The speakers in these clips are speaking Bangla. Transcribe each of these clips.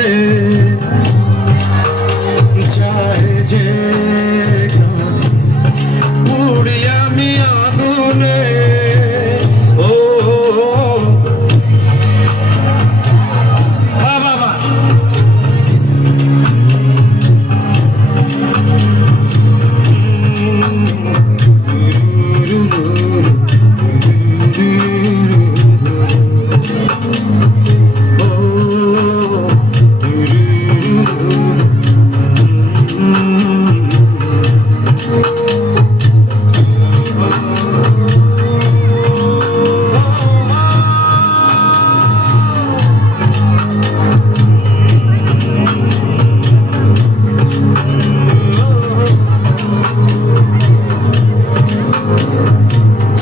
কিছুতে চায় যে পুড়ি আমি আগুনে ও বাবা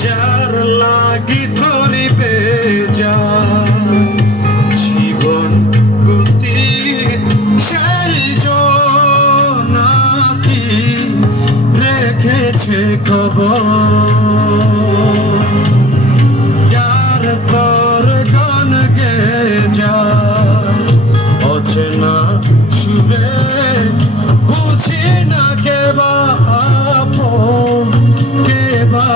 যার লাগি ধরিবে যা জীবন গতি সেই জনাকি রেখেছে খবর যার পর গান গে যা অচেনা সুরে বুঝি না কে বা আপন কে বা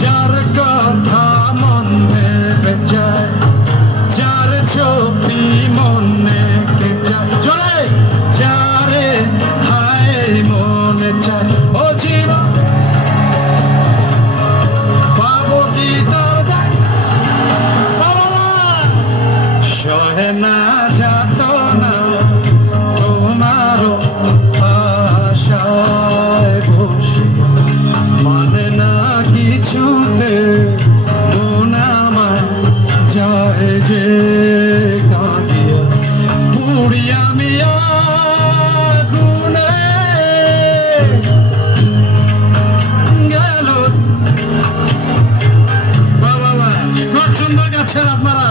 যার কথা মন ভেবে যায় যার ছবি মনে কে যায় চলে যারে হায় মনে চায় ও জীবন পাবো কি তোর সহে না যাত না তোমারও আশায় বসে মানে না কিছুতে মন আমার যায় যে কাঁদিয়া পুড়ি আমি আগুনে গেল বাবা খুব সুন্দর গাচ্ছেন আপনারা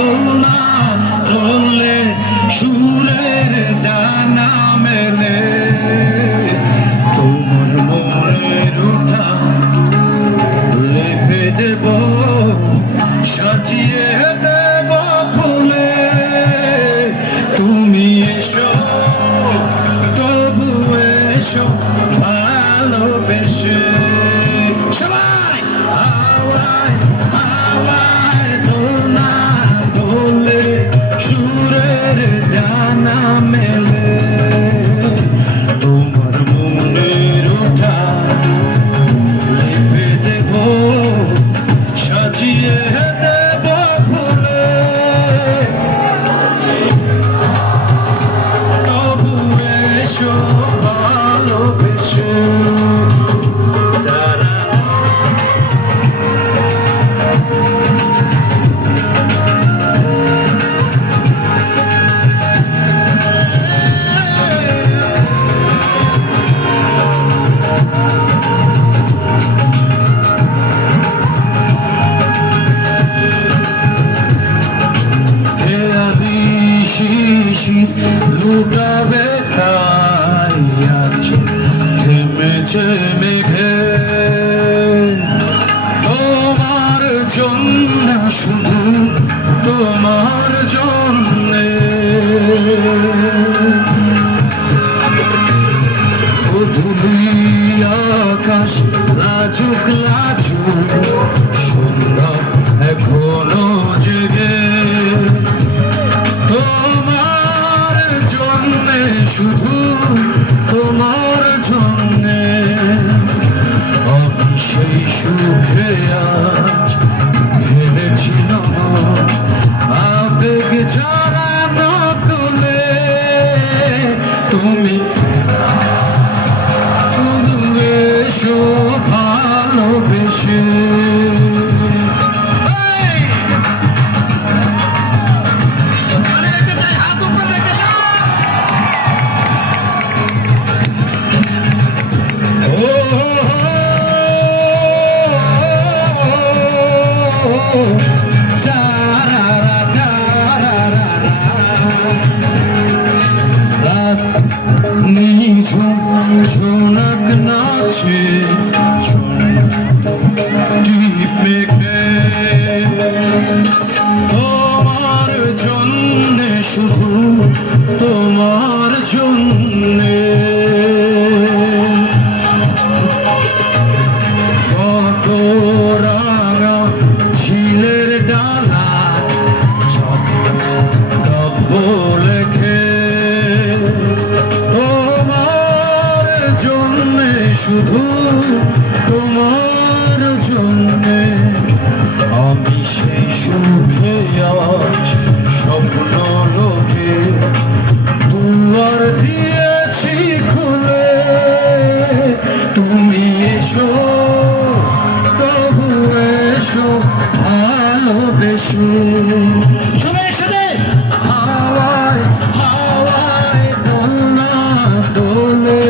দোলনা দোলে সুরের ডানা মেলে তোমার মনের উঠা লেপে দেব সাজিয়ে দেব ফুলে তুমি এসো তবু এসো ভালোবেসে সবাই হাওয়ায় হাওয়ায় দোলনা দোলে সুরের ডানা মেলে তোমার মনের ওঠা লেপে দেব সাজিয়ে দেব ফুলে তবু এসো ভালোবেসে লুটাবে তাই আজ থেমেছে মেঘে তোমার জন্য শুধু তোমার জন্যে ধুলি আকাশ লাজুক লাজুক সন্ধ্যা এখনো জেগে শুধু তোমার জন্যে আমি সেই সুখে আজ ভেবেছিলাম আবেগ জড়ানো তুলে তুমি এসো ভালোবেসে ঝোনাক নাচে টিপ মেঘে তোমার জন্যে শুধু তোমার জন্যে কত রাঙা ঝিলের ডালা গব্ব লেখে শুধু তোমার জন্যে আমি সেই সুখে আজ স্বপ্ন লোকে দুয়ার দিয়েছি খুলে তুমি এসো তবু এসো ভালোবেসে সবাই একসাথে হাওয়ায় হাওয়ায় দোলনা দোলে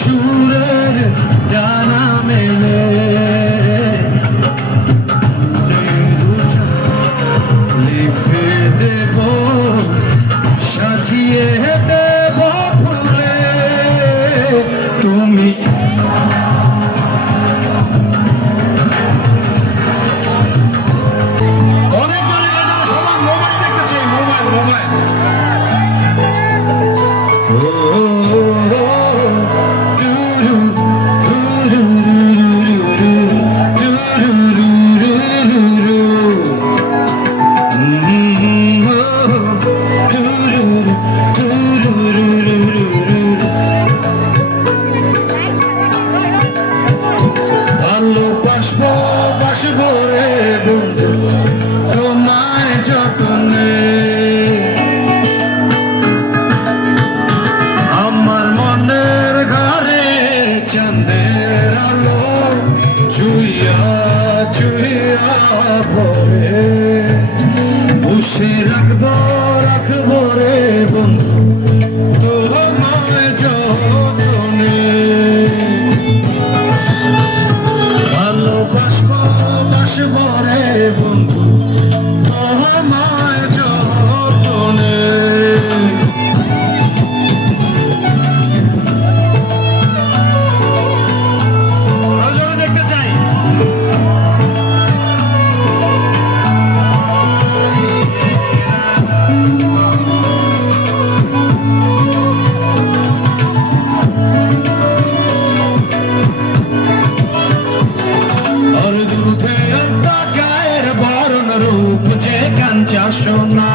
সুরের ডানা মেলে লিখে দেব সাজিয়ে দেব ফুলে তুমি অনেক জনে সবাই মোবাইল দেখতেছে মোবাইল মোবাইল ভালোবাসবো রে বন্ধু তোমায় যতনে আমার মনের ঘরে চাঁদের আলো চুইয়া চুইয়া পড়ে বসে রাখবো রাখবো রে বন্ধু তোমায় যতনে ভালোবাসবো বাসবো রে বন্ধু তোমায় কাঁচা সোনা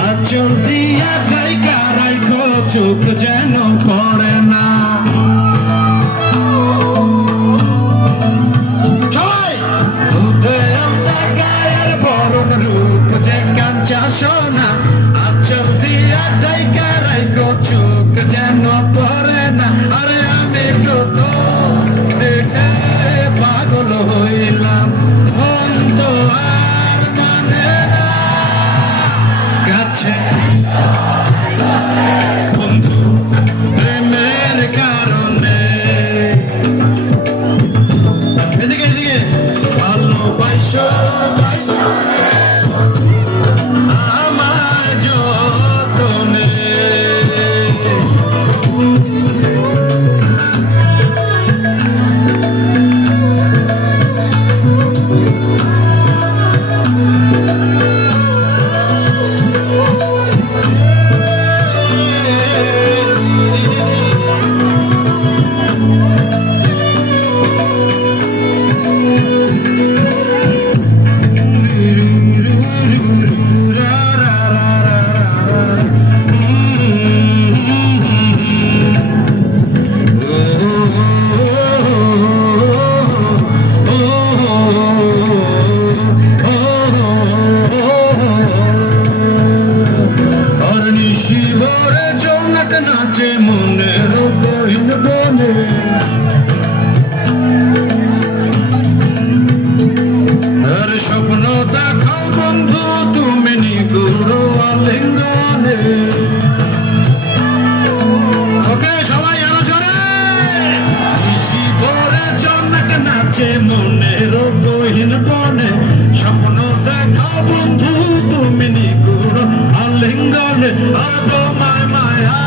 আঁচল দিয়া ঢাইকা রাইখো চোখ যেন পড়ে না সোনা আঁচল দিয়া ঢাইকা রাইখো চোখ যেন পড়ে না আরে আমি কত দেখে পাগল হইলাম মন তো আর মানে না কাছে বন্ধু প্রেমের কারণে এদিকে এদিকে ভালোবাসো নাচে মনের গহীন বনে আর স্বপ্ন দেখাও বন্ধু তুমি নিগুড় আলিঙ্গনে ওকে সবাই আরো জোরে নিশি ভরে জনক নাচে মনের গহীন বনে স্বপ্ন দেখাও বন্ধু তুমি নিগুড় আলিঙ্গনে আর তোমার মায়া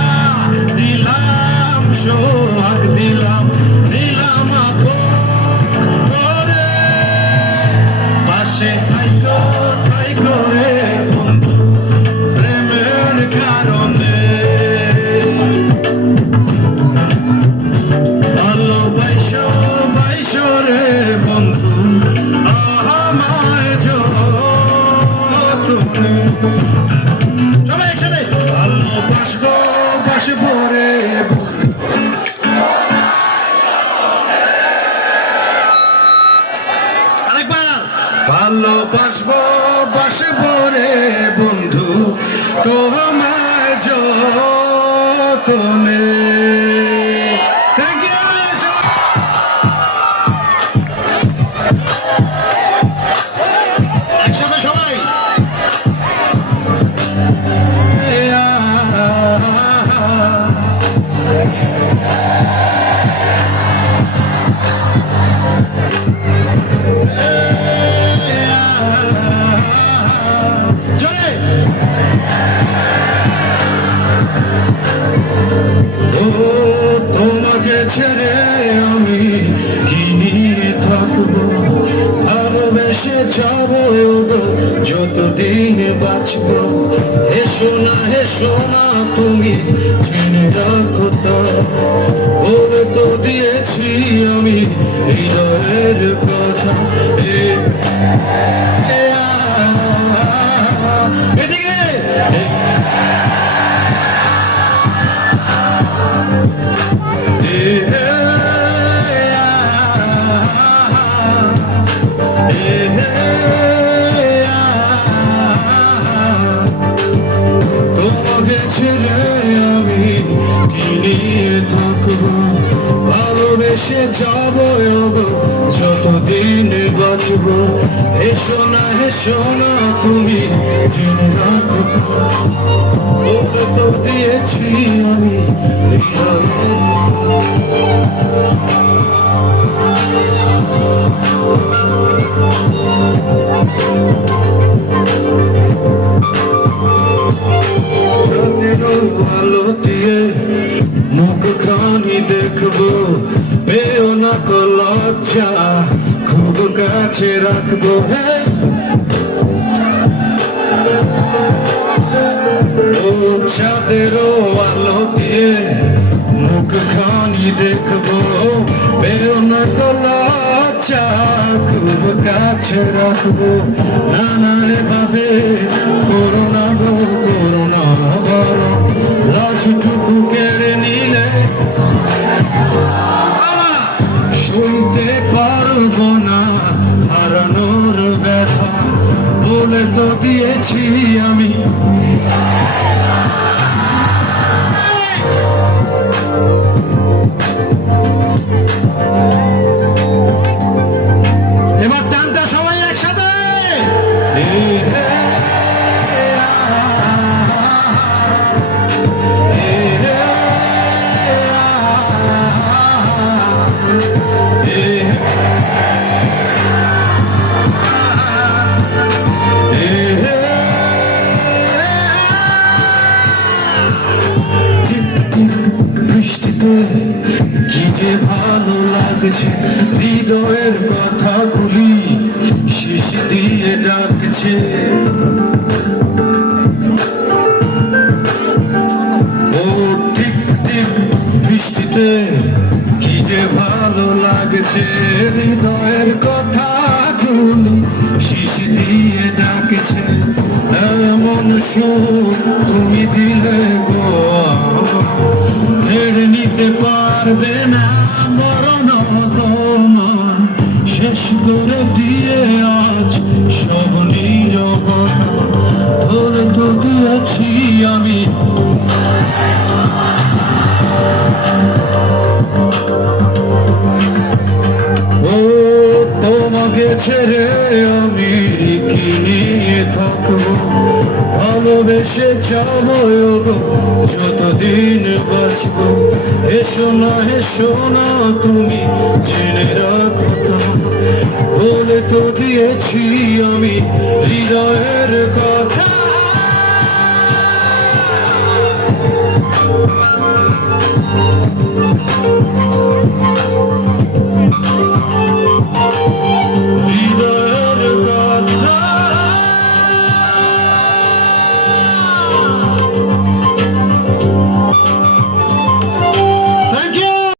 দিলাম সোহাগ দিলাম দিলাম আপরে পাশে থাইকো রে বন্ধু প্রেমের কারণে ভালোবাসো বাইসো রে বন্ধু আমায় যতনে সবাই একসাথে ভালোবাসবো বাসবো রে আরেকবার ভালোবাসবো বাসবো রে বন্ধু তোমায় যতনে একসাথে সবাই তোমাকে ছেড়ে আমি কি নিয়ে থাকবো ভালোবেসে যাবো যতদিন বাঁচবো হেসো না তুমি জেনে রাখো তা বলে তো দিয়েছি আমি হৃদয়ের কথা এদিকে তোমাকে ছেড়ে আমি কি নিয়ে থাকবো ভালোবেসে যাবো যতদিন বাঁচবো হেসো না তুমি জেনে রাখো বলে তো দিয়েছি আমি আলো দিয়ে মুখখানি দেখবো পেও না লজ্জা খুব কাছে রাখবো ও চাঁদেরও আলো দিয়ে মুখখানি দেখবো পেও না লজ্জা বাচ্চা খুব কাছে রাখবো, নানারে ভাবে করোনা গো করোনা বড়, লাজটুকু কেড়ে নিলে সইতে পারবো না হারানোর ব্যথা, বলে তো দিয়েছি আমি। এবার টানটা সবাই একসাথে। এই হে এই হে এই হে টিপ টিপ বৃষ্টিতে কি যে ভালো লাগছে, হৃদয়ের কথাগুলি শিশি দিয়ে ডাকছে। ও টিপ টিপ বৃষ্টিতে কি যে ভালো লাগছে, হৃদয়ের কথাগুলি শিশি দিয়ে ডাকছে। এমন সুখ তুমি দিলে গো কেড়ে নিতে পারবে না, মরণ তোমার শেষ করে দিয়ে আজ সব নীরবতা, বলে তো দিয়েছি আমি। ও তোমাকে ছেড়ে আমি কি নিয়ে থাকবো, ভালোবেসে যাবো গো যতদিন বাঁচবো। এসো না তুমি জেনে রাখো তো, বলে তো দিয়েছি আমি হৃদয়ের কথা।